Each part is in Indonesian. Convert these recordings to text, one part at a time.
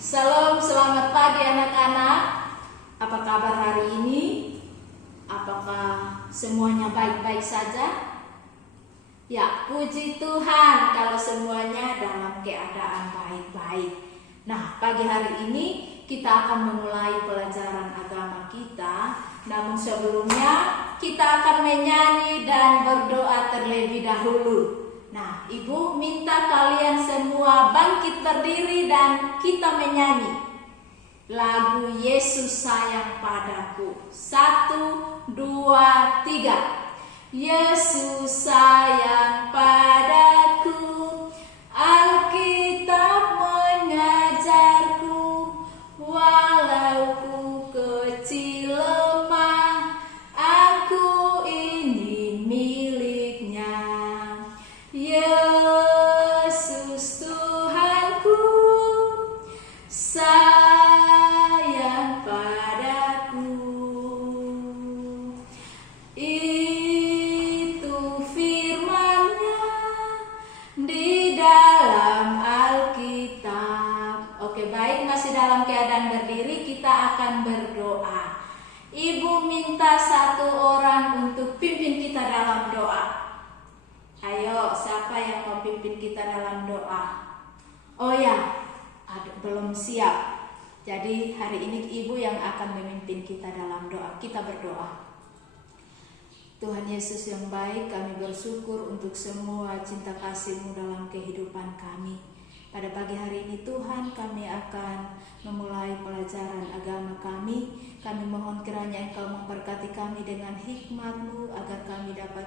Salam, selamat pagi anak-anak. Apa kabar hari ini? Apakah semuanya baik-baik saja? Ya, puji Tuhan kalau semuanya dalam keadaan baik-baik. Nah, pagi hari ini kita akan memulai pelajaran agama kita. Namun sebelumnya kita akan menyanyi dan berdoa terlebih dahulu. Nah, Ibu minta kalian semua bangkit berdiri dan kita menyanyi lagu Yesus sayang padaku. 1, 2, 3. Yesus sayang padaku, Alkitab mengajarku, walau ku kecil lemah, aku ini miliknya. Yesus Tuhanku sayang padaku. Itu firman-Nya di dalam Alkitab. Oke, baik, masih dalam keadaan berdiri, kita akan berdoa. Ibu minta satu orang untuk pimpin kita dalam doa. Ayo, siapa yang mau pimpin kita dalam doa? Oh ya, belum siap. Jadi hari ini Ibu yang akan memimpin kita dalam doa. Kita berdoa. Tuhan Yesus yang baik, kami bersyukur untuk semua cinta kasih-Mu dalam kehidupan kami. Pada pagi hari ini Tuhan, kami akan memulai pelajaran agama kami. Kami mohon kiranya Engkau memberkati kami dengan hikmat-Mu agar kami dapat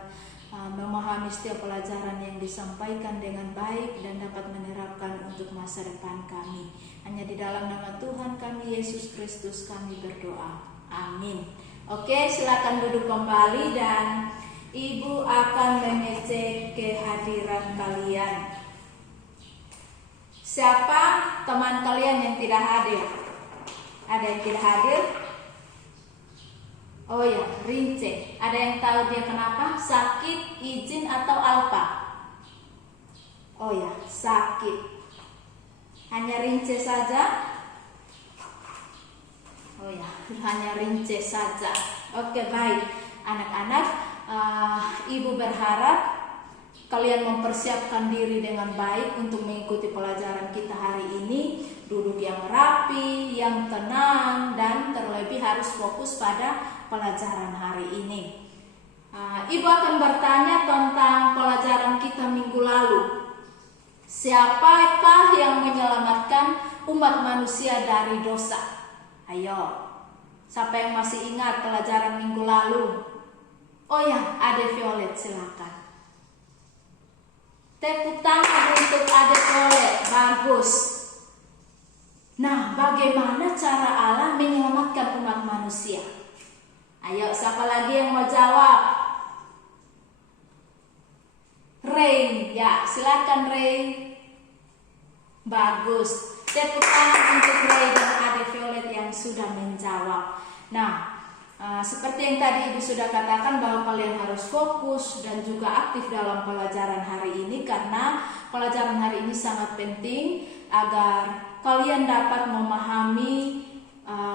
memahami setiap pelajaran yang disampaikan dengan baik dan dapat menerapkan untuk masa depan kami. Hanya di dalam nama Tuhan kami Yesus Kristus kami berdoa. Amin. Oke, silakan duduk kembali dan Ibu akan mengecek kehadiran kalian. Siapa teman kalian yang tidak hadir? Ada yang tidak hadir? Oh ya, Rince. Ada yang tahu dia kenapa? Sakit, izin, atau apa? Oh ya, sakit. Hanya Rince saja? Oh ya, hanya Rince saja. Oke, baik. Anak-anak, Ibu berharap kalian mempersiapkan diri dengan baik untuk mengikuti pelajaran kita hari ini. Duduk yang rapi, yang tenang, dan terlebih harus fokus pada pelajaran hari ini. Ibu akan bertanya tentang pelajaran kita minggu lalu. Siapakah yang menyelamatkan umat manusia dari dosa? Ayo, siapa yang masih ingat pelajaran minggu lalu? Oh ya, Ade Violet, silakan. Tepuk tangan untuk Ade Violet, bagus. Nah, bagaimana cara Allah menyelamatkan umat manusia? Ayo, siapa lagi yang mau jawab? Ray, ya, silakan Ray. Bagus. Tepuk tangan untuk Ray dan Ade Violet yang sudah menjawab. Nah, seperti yang tadi Ibu sudah katakan bahwa kalian harus fokus dan juga aktif dalam pelajaran hari ini karena pelajaran hari ini sangat penting agar kalian dapat memahami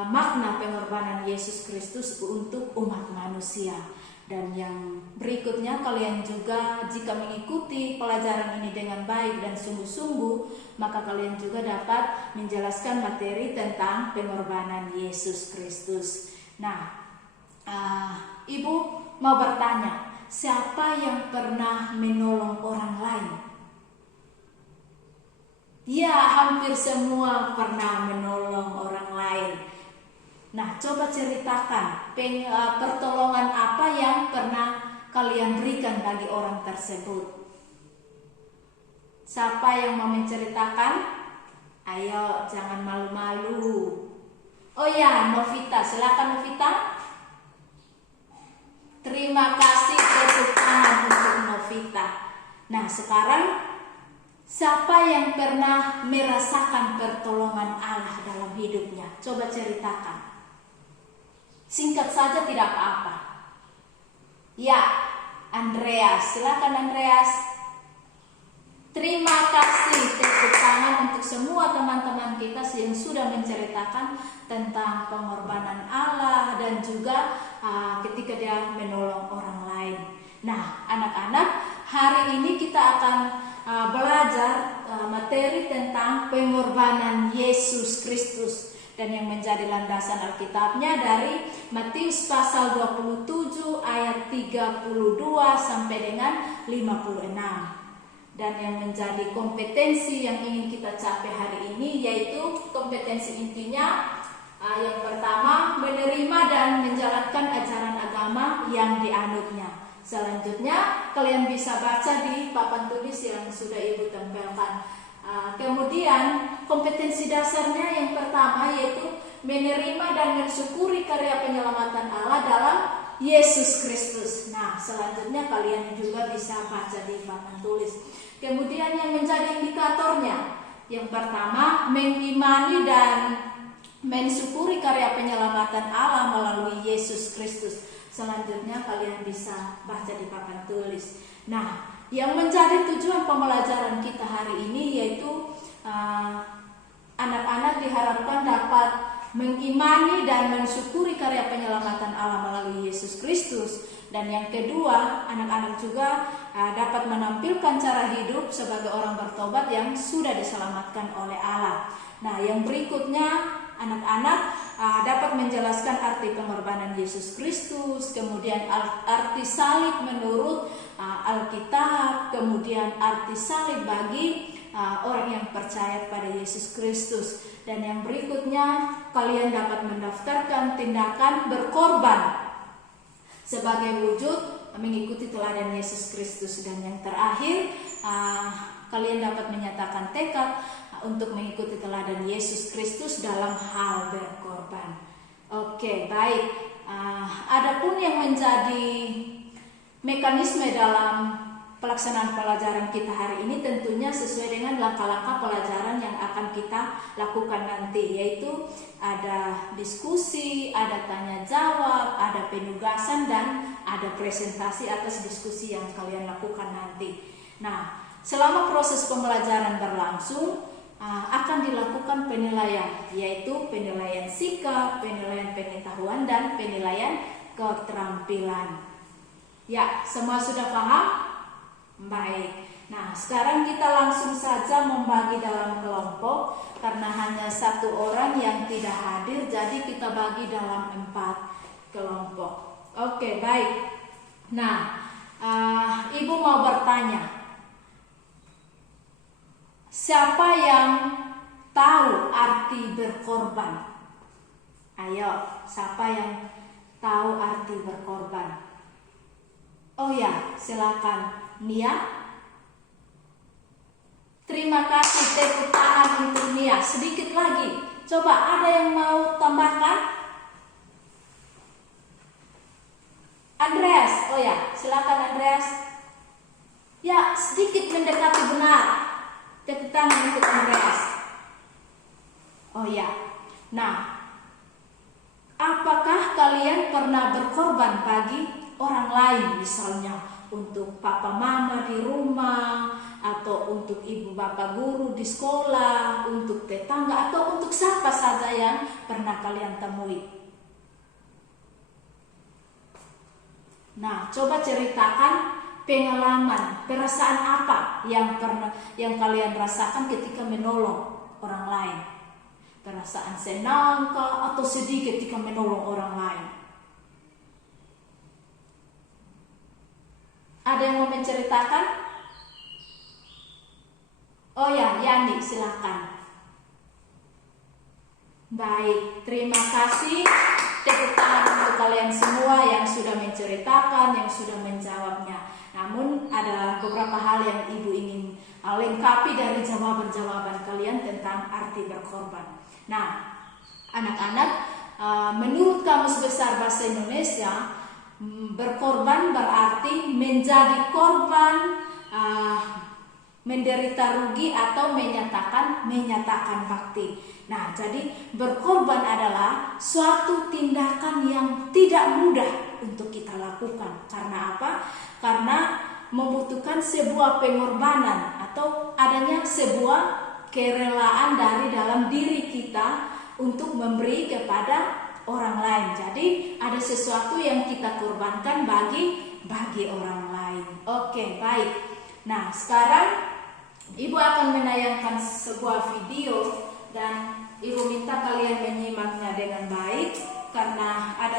makna pengorbanan Yesus Kristus untuk umat manusia. Dan yang berikutnya kalian juga jika mengikuti pelajaran ini dengan baik dan sungguh-sungguh, maka kalian juga dapat menjelaskan materi tentang pengorbanan Yesus Kristus. Nah, Ibu mau bertanya, siapa yang pernah menolong orang lain? Ya, hampir semua pernah menolong orang lain. Nah, coba ceritakan pertolongan apa yang pernah kalian berikan bagi orang tersebut. Siapa yang mau menceritakan? Ayo, jangan malu-malu. Oh ya, Novita, silakan Novita. Terima kasih, tepuk tangan untuk Novita. Nah, sekarang siapa yang pernah merasakan pertolongan Allah dalam hidupnya? Coba ceritakan. Singkat saja, tidak apa-apa. Ya, Andreas, silakan Andreas. Terima kasih, tepuk tangan untuk semua teman-teman kita yang sudah menceritakan tentang pengorbanan Allah dan juga ketika dia menolong orang lain. Nah, anak-anak, hari ini kita akan belajar materi tentang pengorbanan Yesus Kristus, dan yang menjadi landasan Alkitabnya dari Matius pasal 27 ayat 32 sampai dengan 56. Dan yang menjadi kompetensi yang ingin kita capai hari ini yaitu kompetensi intinya yang pertama, menerima dan menjalankan ajaran agama yang dianutnya. Selanjutnya kalian bisa baca di papan tulis yang sudah Ibu tempelkan. Kemudian kompetensi dasarnya yang pertama yaitu menerima dan mensyukuri karya penyelamatan Allah dalam Yesus Kristus. Nah, selanjutnya kalian juga bisa baca di papan tulis. Kemudian yang menjadi indikatornya, yang pertama mengimani dan mensyukuri karya penyelamatan Allah melalui Yesus Kristus. Selanjutnya kalian bisa baca di papan tulis. Nah, yang menjadi tujuan pembelajaran kita hari ini yaitu anak-anak diharapkan dapat mengimani dan mensyukuri karya penyelamatan Allah melalui Yesus Kristus. Dan yang kedua, anak-anak juga dapat menampilkan cara hidup sebagai orang bertobat yang sudah diselamatkan oleh Allah. Nah, yang berikutnya, anak-anak dapat menjelaskan arti pengorbanan Yesus Kristus, kemudian arti salib menurut Alkitab, kemudian arti salib bagi orang yang percaya pada Yesus Kristus. Dan yang berikutnya, kalian dapat mendaftarkan tindakan berkorban sebagai wujud mengikuti teladan Yesus Kristus. Dan yang terakhir, kalian dapat menyatakan tekad untuk mengikuti teladan Yesus Kristus dalam hal berkorban. Oke, baik. Adapun yang menjadi mekanisme dalam pelaksanaan pelajaran kita hari ini tentunya sesuai dengan langkah-langkah pelajaran yang akan kita lakukan nanti, yaitu ada diskusi, ada tanya jawab, ada penugasan, dan ada presentasi atas diskusi yang kalian lakukan nanti. Nah, selama proses pembelajaran berlangsung akan dilakukan penilaian, yaitu penilaian sikap, penilaian pengetahuan, dan penilaian keterampilan. Ya, semua sudah paham? Baik. Nah, sekarang kita langsung saja membagi dalam kelompok. Karena hanya satu orang yang tidak hadir, jadi kita bagi dalam 4 kelompok. Oke, baik. Nah, Ibu mau bertanya, siapa yang tahu arti berkorban? Ayo, siapa yang tahu arti berkorban? Oh ya, silakan. Nia. Terima kasih, tepuk tangan untuk Nia. Sedikit lagi. Coba ada yang mau tambahkan? Andreas. Oh ya, silakan Andreas. Ya, sedikit mendekati benar. Tepuk tangan untuk Andreas. Oh ya. Nah, apakah kalian pernah berkorban bagi orang lain, misalnya untuk papa mama di rumah, atau untuk ibu bapak guru di sekolah, untuk tetangga, atau untuk siapa saja yang pernah kalian temui? Nah, coba ceritakan pengalaman, perasaan apa yang kalian rasakan ketika menolong orang lain. Perasaan senang kah atau sedih ketika menolong orang lain? Ada yang mau menceritakan? Oh ya, Yani, silakan. Baik, terima kasih. Tepuk tangan untuk kalian semua yang sudah menceritakan, yang sudah menjawabnya. Namun ada beberapa hal yang Ibu ingin lengkapi dari jawaban-jawaban kalian tentang arti berkorban. Nah, anak-anak, menurut Kamus Besar Bahasa Indonesia, berkorban berarti menjadi korban, menderita rugi, atau menyatakan bakti. Nah, jadi berkorban adalah suatu tindakan yang tidak mudah untuk kita lakukan. Karena apa? Karena membutuhkan sebuah pengorbanan atau adanya sebuah kerelaan dari dalam diri kita untuk memberi kepada orang lain. Jadi ada sesuatu yang kita korbankan bagi orang lain. Oke, baik. Nah, sekarang Ibu akan menayangkan sebuah video dan Ibu minta kalian menyimaknya dengan baik karena ada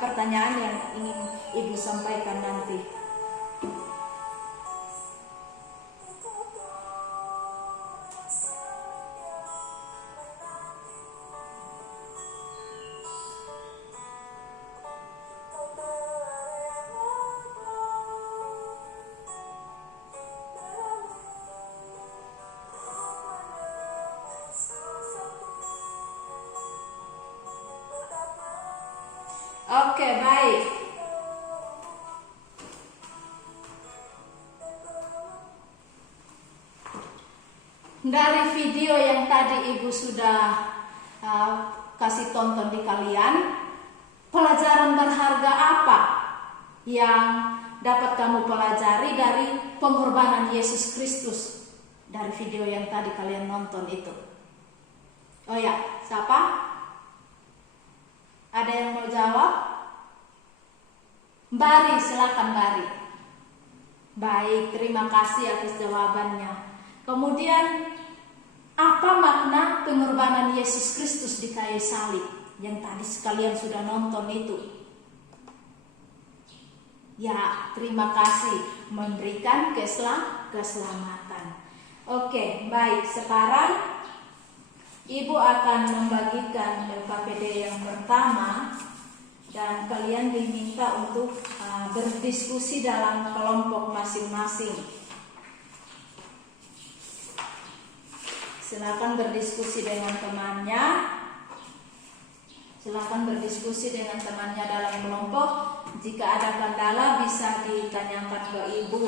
pertanyaan yang ingin Ibu sampaikan nanti. Oke, baik. Dari video yang tadi Ibu sudah kasih tonton di kalian, pelajaran berharga apa yang dapat kamu pelajari dari pengorbanan Yesus Kristus dari video yang tadi kalian nonton itu? Oh ya, siapa? Ada yang mau jawab? Bari, silakan Bari. Baik, terima kasih atas jawabannya. Kemudian, apa makna pengorbanan Yesus Kristus di kayu salib yang tadi sekalian sudah nonton itu? Ya, terima kasih, memberikan keselamatan. Oke, baik. Sekarang Ibu akan membagikan LKPD yang pertama dan kalian diminta untuk berdiskusi dalam kelompok masing-masing. Silakan berdiskusi dengan temannya. Silakan berdiskusi dengan temannya dalam kelompok. Jika ada kendala bisa ditanyakan ke Ibu.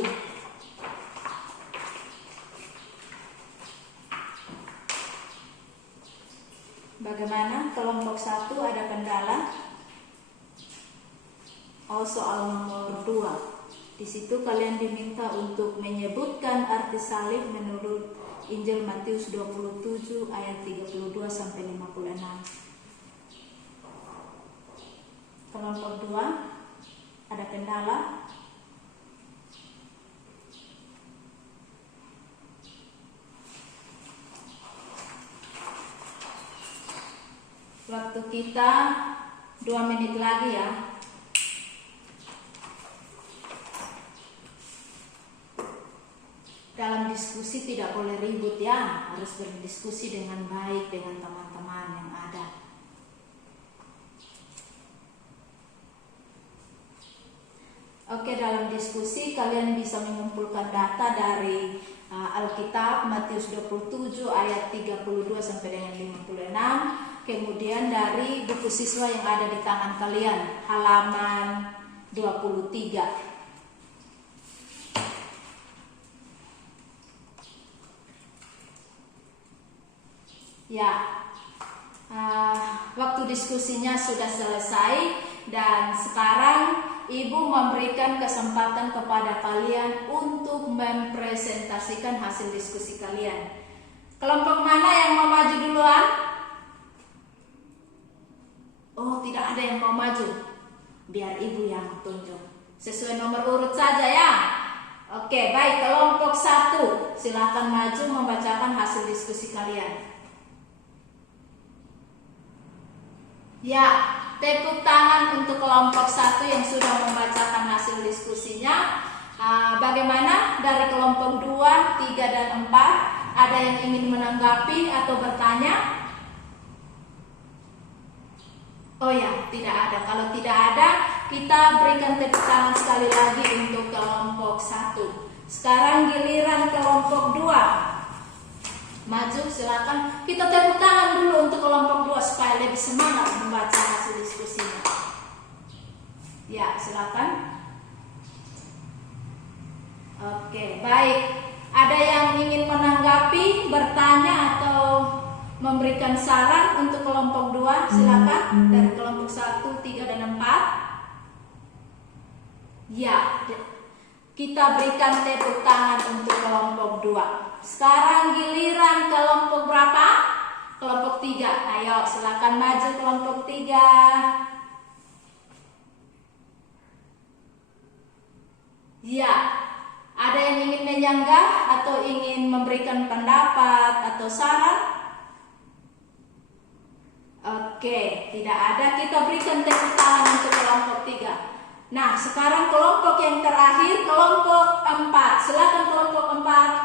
Bagaimana kelompok 1 ada kendala? Oh, soal nomor 2. Di situ kalian diminta untuk menyebutkan arti salib menurut Injil Matius 27 ayat 32 sampai 56. Kelompok 2 ada kendala? Waktu kita 2 menit lagi ya. Dalam diskusi tidak boleh ribut ya, harus berdiskusi dengan baik dengan teman-teman yang ada. Oke, dalam diskusi kalian bisa mengumpulkan data dari Alkitab Matius 27 ayat 32 sampai dengan 56. Kemudian dari buku siswa yang ada di tangan kalian, halaman 23. Ya, waktu diskusinya sudah selesai dan sekarang Ibu memberikan kesempatan kepada kalian untuk mempresentasikan hasil diskusi kalian. Kelompok mana yang mau maju duluan? Oh, tidak ada yang mau maju. Biar Ibu yang tunjuk. Sesuai nomor urut saja ya. Oke, baik. Kelompok 1, silakan maju membacakan hasil diskusi kalian. Ya, tepuk tangan untuk kelompok 1 yang sudah membacakan hasil diskusinya. Bagaimana dari kelompok 2, 3, dan 4? Ada yang ingin menanggapi atau bertanya? Oh ya, tidak ada. Kalau tidak ada, kita berikan tepuk tangan sekali lagi untuk kelompok 1. Sekarang giliran kelompok 2. Maju, silakan. Kita tepuk tangan dulu untuk kelompok 2 supaya lebih semangat membaca hasil diskusinya. Ya, silakan. Oke, baik. Ada yang ingin menanggapi, bertanya atau memberikan saran untuk kelompok 2, silakan. Dari kelompok 1, 3, dan 4. Ya, Kita berikan tepuk tangan untuk kelompok 2. Sekarang giliran kelompok berapa? Kelompok 3. Ayo silakan maju kelompok 3. Ya, ada yang ingin menyanggah atau ingin memberikan pendapat atau saran? Oke, tidak ada. Kita berikan tepuk tangan untuk kelompok 3. Nah, sekarang kelompok yang terakhir, kelompok 4. Silakan kelompok 4.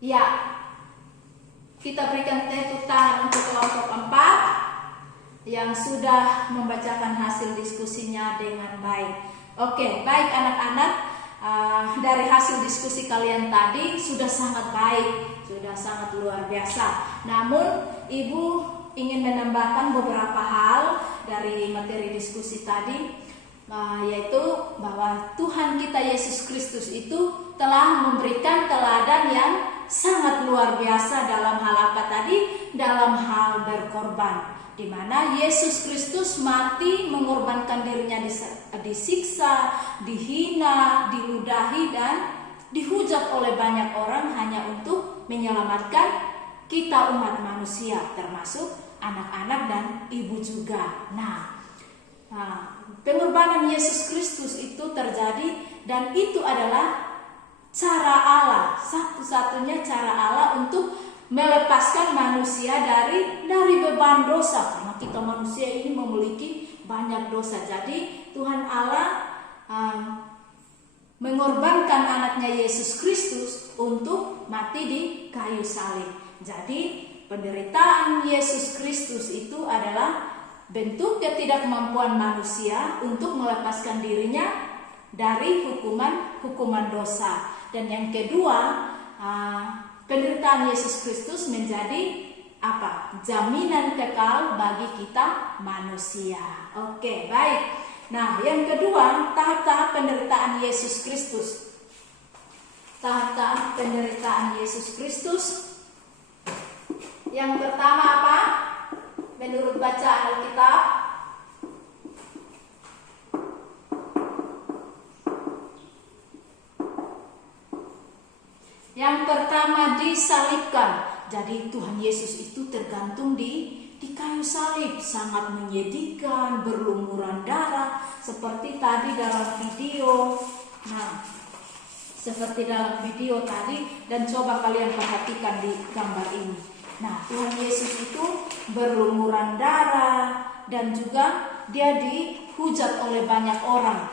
Ya, kita berikan tepuk tangan untuk kelompok 4 yang sudah membacakan hasil diskusinya dengan baik. Oke, baik anak-anak, dari hasil diskusi kalian tadi sudah sangat baik, sudah sangat luar biasa. Namun, Ibu ingin menambahkan beberapa hal dari materi diskusi tadi, yaitu bahwa Tuhan kita Yesus Kristus itu telah memberikan teladan yang sangat luar biasa dalam hal apa tadi? Dalam hal berkorban, di mana Yesus Kristus mati mengorbankan dirinya disiksa, dihina, diludahi dan dihujat oleh banyak orang hanya untuk menyelamatkan kita umat manusia, termasuk anak-anak dan ibu juga. Nah, pengorbanan Yesus Kristus itu terjadi dan itu adalah cara Allah, satu-satunya cara Allah untuk melepaskan manusia dari beban dosa, karena kita manusia ini memiliki banyak dosa. Jadi Tuhan Allah mengorbankan anaknya Yesus Kristus untuk mati di kayu salib. Jadi penderitaan Yesus Kristus itu adalah bentuk ketidakmampuan manusia untuk melepaskan dirinya dari hukuman dosa. Dan yang kedua, penderitaan Yesus Kristus menjadi apa? Jaminan kekal bagi kita manusia. Oke, baik. Nah, yang kedua, tahap-tahap penderitaan Yesus Kristus. Tahap-tahap penderitaan Yesus Kristus. Yang pertama apa? Menurut bacaan Alkitab, yang pertama disalibkan. Jadi Tuhan Yesus itu tergantung di kayu salib, sangat menyedihkan, berlumuran darah seperti tadi dalam video. Nah, seperti dalam video tadi, dan coba kalian perhatikan di gambar ini. Nah, Tuhan Yesus itu berlumuran darah dan juga dia dihujat oleh banyak orang.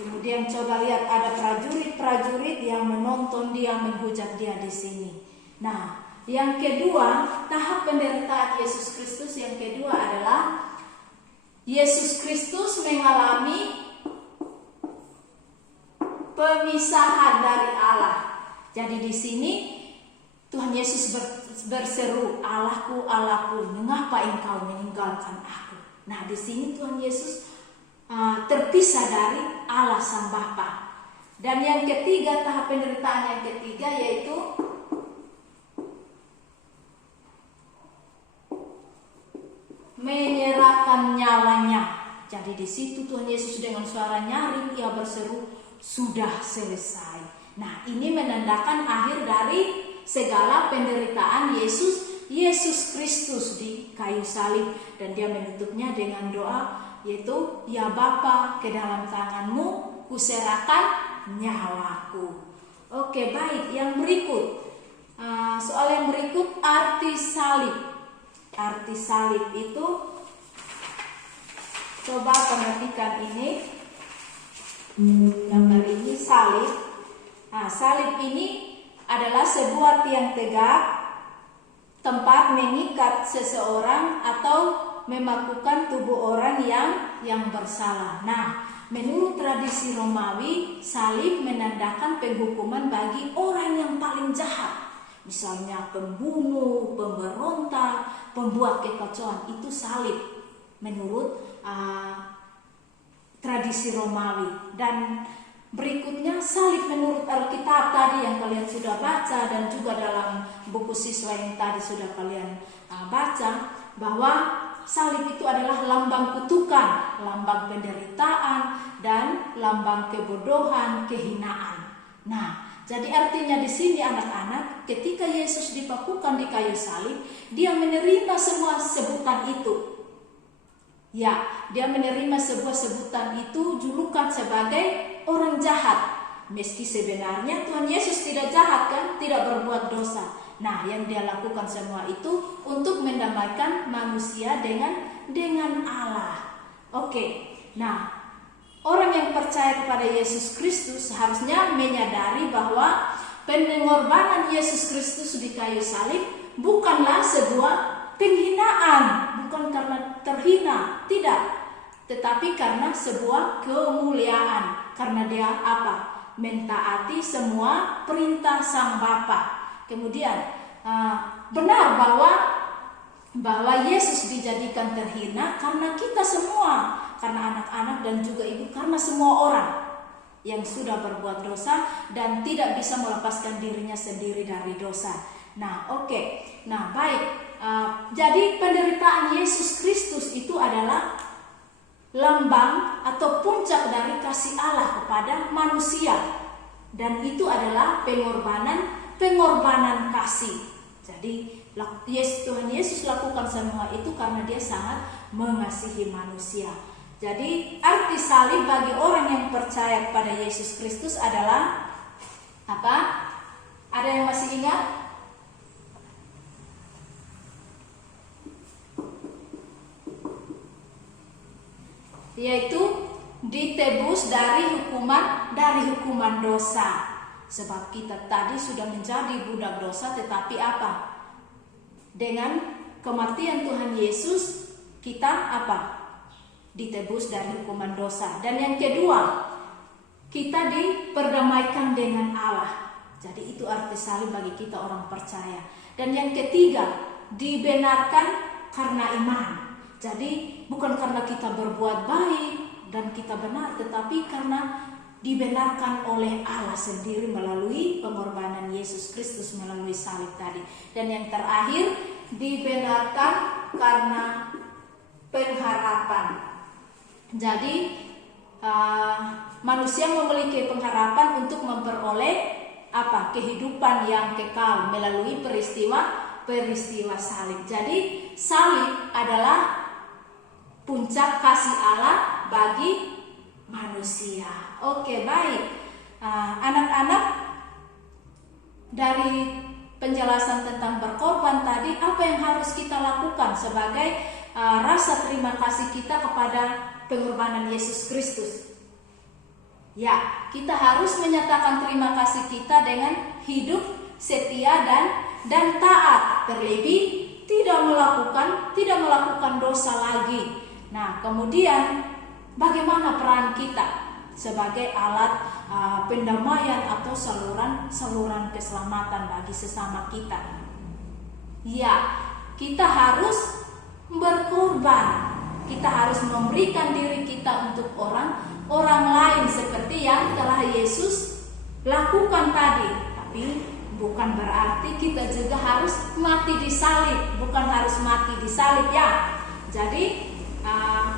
Kemudian coba lihat ada prajurit-prajurit yang menonton dia, menghujat dia di sini. Nah, yang kedua, tahap penderitaan Yesus Kristus yang kedua adalah Yesus Kristus mengalami pemisahan dari Allah. Jadi di sini Tuhan Yesus berseru, "Allahku, Allahku, mengapa engkau meninggalkan aku?" Nah, di sini Tuhan Yesus terpisah dari Allah Sang Bapa. Dan yang ketiga, tahap penderitaan yang ketiga yaitu menyerahkan nyawanya. Jadi di situ Tuhan Yesus dengan suara nyaring ia berseru, "Sudah selesai." Nah, ini menandakan akhir dari segala penderitaan Yesus Kristus di kayu salib, dan dia menutupnya dengan doa yaitu, "Ya Bapa, ke dalam tangan-Mu kuserahkan nyawaku." Oke, baik. Yang berikut, soal yang berikut, arti salib. Arti salib itu, coba perhatikan ini. Gambar ini salib. Nah, salib ini adalah sebuah tiang tegak, tempat mengikat seseorang atau memakukan tubuh orang yang bersalah. Nah, menurut tradisi Romawi, salib menandakan penghukuman bagi orang yang paling jahat. Misalnya pembunuh, pemberontak, pembuat kekacauan, itu salib menurut tradisi Romawi. Dan berikutnya salib menurut Alkitab tadi yang kalian sudah baca, dan juga dalam buku siswa yang tadi sudah kalian baca, bahwa salib itu adalah lambang kutukan, lambang penderitaan, dan lambang kebodohan, kehinaan. Nah, jadi artinya di sini anak-anak, ketika Yesus dipakukan di kayu salib, dia menerima semua sebutan itu. Ya, dia menerima sebuah sebutan itu, julukan sebagai orang jahat. Meski sebenarnya Tuhan Yesus tidak jahat kan, tidak berbuat dosa. Nah, yang dia lakukan semua itu untuk mendamaikan manusia dengan Allah. Oke, nah orang yang percaya kepada Yesus Kristus seharusnya menyadari bahwa pengorbanan Yesus Kristus di kayu salib bukanlah sebuah penghinaan, bukan karena terhina, tidak, tetapi karena sebuah kemuliaan, karena dia apa? Mentaati semua perintah Sang Bapa. Kemudian benar bahwa Yesus dijadikan terhina karena kita semua, karena anak-anak dan juga ibu, karena semua orang yang sudah berbuat dosa dan tidak bisa melepaskan dirinya sendiri dari dosa. Nah, oke. Nah, baik. Jadi penderitaan Yesus Kristus itu adalah lambang atau puncak dari kasih Allah kepada manusia, dan itu adalah pengorbanan kasih. Jadi Tuhan Yesus lakukan semua itu karena dia sangat mengasihi manusia. Jadi arti salib bagi orang yang percaya kepada Yesus Kristus adalah apa? Ada yang masih ingat? Yaitu ditebus dari hukuman dosa. Sebab kita tadi sudah menjadi budak dosa, tetapi apa? Dengan kematian Tuhan Yesus kita apa? Ditebus dari hukuman dosa. Dan yang kedua, kita diperdamaikan dengan Allah. Jadi itu arti salib bagi kita orang percaya. Dan yang ketiga, dibenarkan karena iman. Jadi bukan karena kita berbuat baik dan kita benar, tetapi karena dibenarkan oleh Allah sendiri melalui pengorbanan Yesus Kristus melalui salib tadi. Dan yang terakhir, dibenarkan karena pengharapan. Jadi manusia memiliki pengharapan untuk memperoleh apa? Kehidupan yang kekal melalui peristiwa salib. Jadi salib adalah puncak kasih Allah bagi manusia. Oke, baik. Anak-anak, dari penjelasan tentang berkorban tadi, apa yang harus kita lakukan sebagai rasa terima kasih kita kepada pengorbanan Yesus Kristus? Ya, kita harus menyatakan terima kasih kita dengan hidup setia dan taat, terlebih tidak melakukan dosa lagi. Nah, kemudian bagaimana peran kita sebagai alat pendamaian atau saluran keselamatan bagi sesama kita? Ya, kita harus berkorban. Kita harus memberikan diri kita untuk orang lain seperti yang telah Yesus lakukan tadi. Tapi bukan berarti kita juga harus mati di salib, bukan harus mati di salib ya. Jadi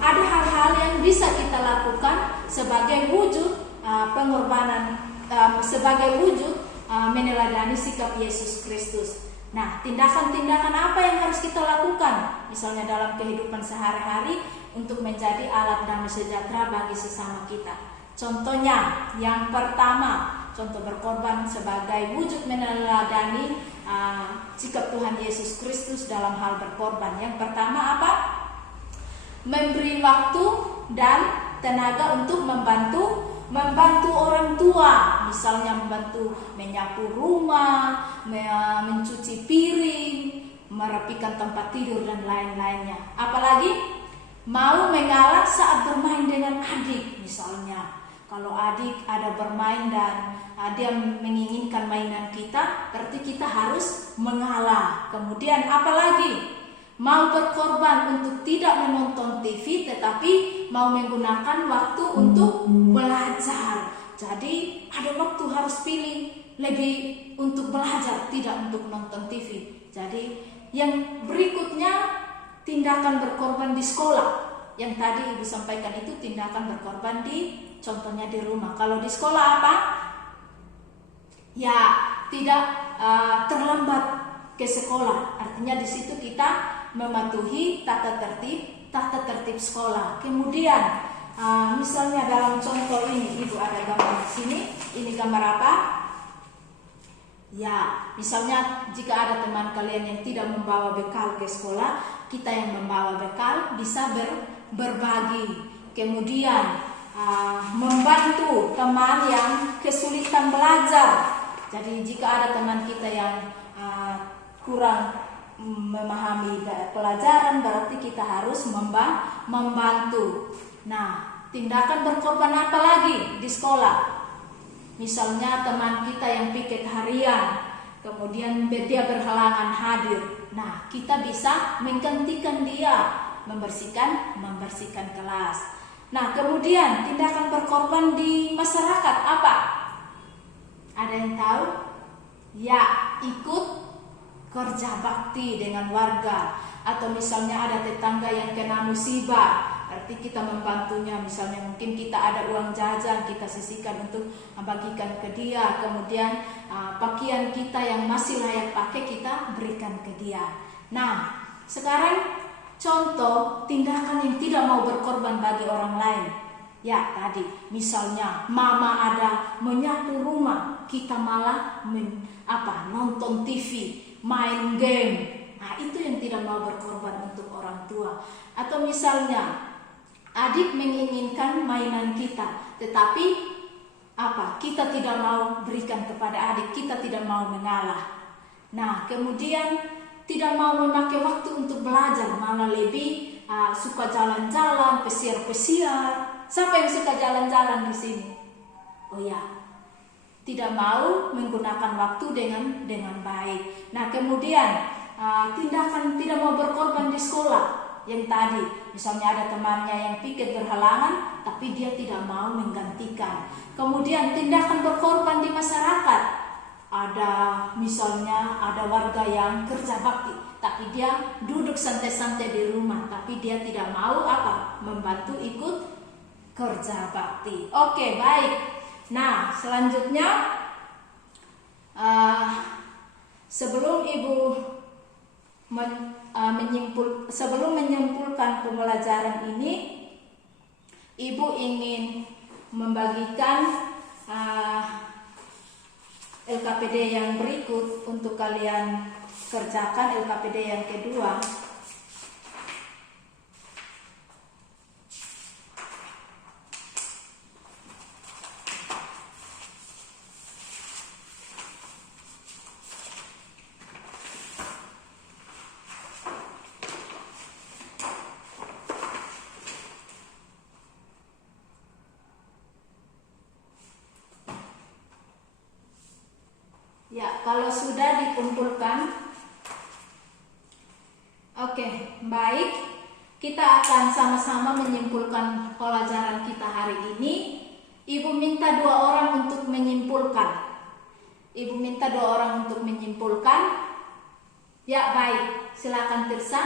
ada hal-hal yang bisa kita lakukan sebagai wujud pengorbanan, sebagai wujud meneladani sikap Yesus Kristus. Nah, tindakan-tindakan apa yang harus kita lakukan? Misalnya dalam kehidupan sehari-hari untuk menjadi alat damai sejahtera bagi sesama kita. Contohnya, yang pertama, contoh berkorban sebagai wujud meneladani sikap Tuhan Yesus Kristus dalam hal berkorban. Yang pertama apa? Memberi waktu dan tenaga untuk membantu orang tua, misalnya membantu menyapu rumah, mencuci piring, merapikan tempat tidur dan lain-lainnya. Apalagi mau mengalah saat bermain dengan adik, misalnya kalau adik ada bermain dan dia menginginkan mainan kita, berarti kita harus mengalah. Kemudian apalagi? Mau berkorban untuk tidak menonton TV, tetapi mau menggunakan waktu untuk belajar. Jadi ada waktu harus pilih lebih untuk belajar, tidak untuk nonton TV. Jadi yang berikutnya tindakan berkorban di sekolah. Yang tadi Ibu sampaikan itu tindakan berkorban contohnya di rumah. Kalau di sekolah apa? Ya, tidak terlambat ke sekolah. Artinya di situ kita mematuhi tata tertib sekolah. Kemudian misalnya dalam contoh ini Ibu ada gambar di sini. Ini gambar apa? Ya, misalnya jika ada teman kalian yang tidak membawa bekal ke sekolah, kita yang membawa bekal bisa berbagi. Kemudian membantu teman yang kesulitan belajar. Jadi jika ada teman kita yang kurang memahami pelajaran, berarti kita harus membantu. Nah, tindakan berkorban apa lagi di sekolah? Misalnya teman kita yang piket harian, kemudian dia berhalangan hadir. Nah, kita bisa menggantikan dia membersihkan kelas. Nah, kemudian tindakan berkorban di masyarakat apa? Ada yang tahu? Ya, ikut kerja bakti dengan warga. Atau misalnya ada tetangga yang kena musibah, berarti kita membantunya. Misalnya mungkin kita ada uang jajan, kita sisihkan untuk bagikan ke dia. Kemudian pakaian kita yang masih layak pakai kita berikan ke dia. Nah, sekarang contoh tindakan yang tidak mau berkorban bagi orang lain. Ya, tadi misalnya mama ada menyapu rumah, kita malah nonton TV, main game. Nah, itu yang tidak mau berkorban untuk orang tua. Atau misalnya adik menginginkan mainan kita, tetapi kita tidak mau berikan kepada adik, kita tidak mau mengalah. Nah, kemudian tidak mau memakai waktu untuk belajar, malah lebih suka jalan-jalan, pesiar-pesiar. Siapa yang suka jalan-jalan di sini? Oh ya, tidak mau menggunakan waktu dengan baik. Nah, kemudian tindakan tidak mau berkorban di sekolah. Yang tadi, misalnya ada temannya yang piket berhalangan, tapi dia tidak mau menggantikan. Kemudian tindakan berkorban di masyarakat. Misalnya ada warga yang kerja bakti, tapi dia duduk santai-santai di rumah, tapi dia tidak mau membantu ikut kerja bakti. Oke, baik. Nah, selanjutnya sebelum Ibu menyimpulkan pembelajaran ini, Ibu ingin membagikan LKPD yang berikut untuk kalian kerjakan. LKPD yang kedua. Ya, kalau sudah dikumpulkan, oke, baik. Kita akan sama-sama menyimpulkan pelajaran kita hari ini. Ibu minta 2 orang untuk menyimpulkan. Ya, baik. Silakan Tirsa.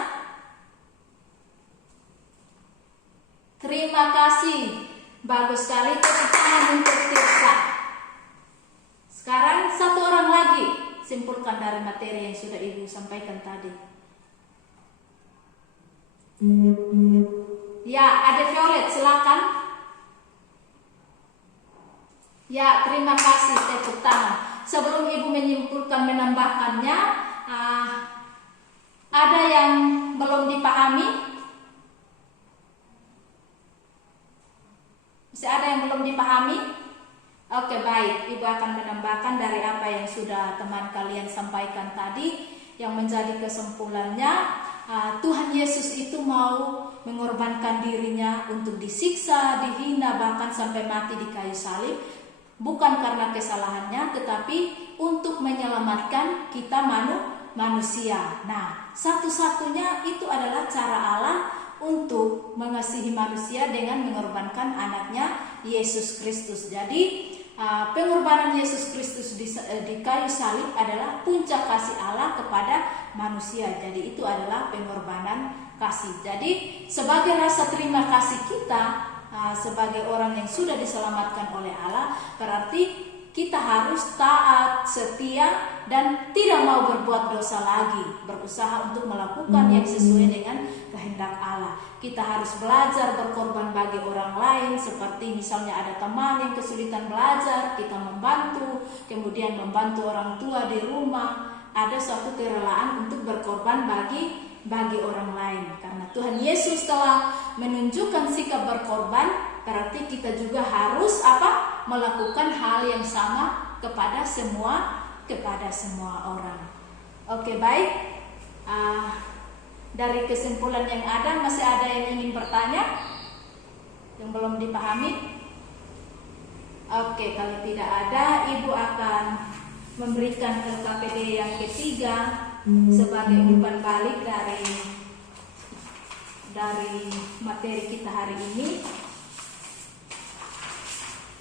Terima kasih. Bagus sekali, tepuk tangan untuk Tirsa. Sekarang 1 orang lagi simpulkan dari materi yang sudah Ibu sampaikan tadi. Ya, ada Violet, silakan. Ya, terima kasih, tepuk tangan. Sebelum Ibu menyimpulkan menambahkannya, ada yang belum dipahami? Masih ada yang belum dipahami? Oke, baik. Ibu akan menambahkan dari apa yang sudah teman kalian sampaikan tadi. Yang menjadi kesimpulannya, Tuhan Yesus itu mau mengorbankan dirinya untuk disiksa, dihina, bahkan sampai mati di kayu salib. Bukan karena kesalahannya, tetapi untuk menyelamatkan kita manusia. Nah, satu-satunya itu adalah cara Allah untuk mengasihi manusia dengan mengorbankan anaknya Yesus Kristus. Jadi pengorbanan Yesus Kristus di kayu salib adalah puncak kasih Allah kepada manusia. Jadi itu adalah pengorbanan kasih. Jadi sebagai rasa terima kasih kita sebagai orang yang sudah diselamatkan oleh Allah, berarti kita harus taat, setia, dan tidak mau berbuat dosa lagi, berusaha untuk melakukan yang sesuai dengan kehendak Allah. Kita harus belajar berkorban bagi orang lain, seperti misalnya ada teman yang kesulitan belajar, kita membantu, kemudian membantu orang tua di rumah. Ada suatu kerelaan untuk berkorban bagi orang lain. Karena Tuhan Yesus telah menunjukkan sikap berkorban, berarti kita juga harus melakukan hal yang sama kepada semua orang. Oke, baik. Dari kesimpulan yang ada, masih ada yang ingin bertanya yang belum dipahami? Oke, kalau tidak ada, Ibu akan memberikan LKPD yang ketiga sebagai umpan balik dari materi kita hari ini.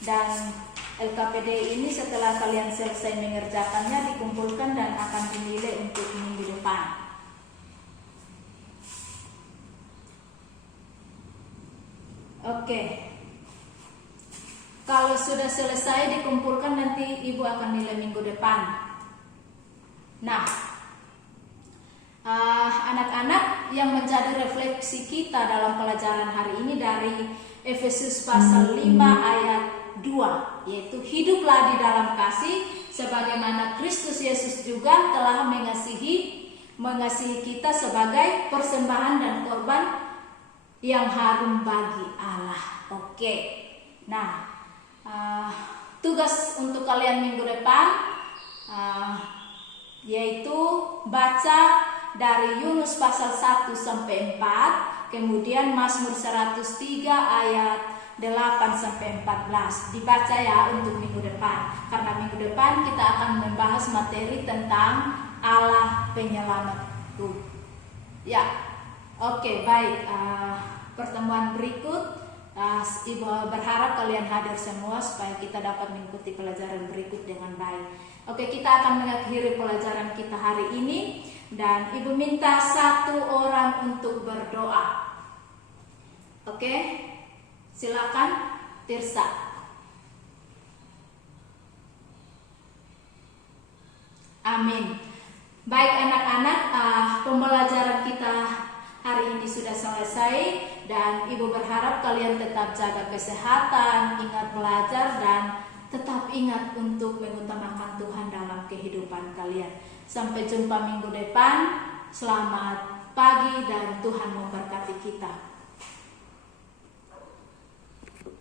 Dan LKPD ini setelah kalian selesai mengerjakannya dikumpulkan dan akan dinilai untuk minggu depan. Oke. Kalau sudah selesai dikumpulkan, nanti Ibu akan nilai minggu depan. Nah, anak-anak, yang menjadi refleksi kita dalam pelajaran hari ini dari Efesus pasal 5 ayat 2, yaitu hiduplah di dalam kasih sebagaimana Kristus Yesus juga telah mengasihi kita sebagai persembahan dan korban yang harum bagi Allah. Oke. Nah, tugas untuk kalian minggu depan yaitu baca dari Yunus pasal 1 sampai 4, kemudian Mazmur 103 ayat 8 sampai 14. Dibaca ya untuk minggu depan. Karena minggu depan kita akan membahas materi tentang Allah penyelamatku. Ya. Oke, baik. Pertemuan berikut Ibu berharap kalian hadir semua supaya kita dapat mengikuti pelajaran berikut dengan baik. Oke, kita akan mengakhiri pelajaran kita hari ini dan Ibu minta satu orang untuk berdoa. Oke, silakan Tirsa. Amin. Baik anak-anak, pembelajaran kita hari ini sudah selesai dan Ibu berharap kalian tetap jaga kesehatan, ingat belajar dan tetap ingat untuk mengutamakan Tuhan dalam kehidupan kalian. Sampai jumpa minggu depan. Selamat pagi dan Tuhan memberkati kita.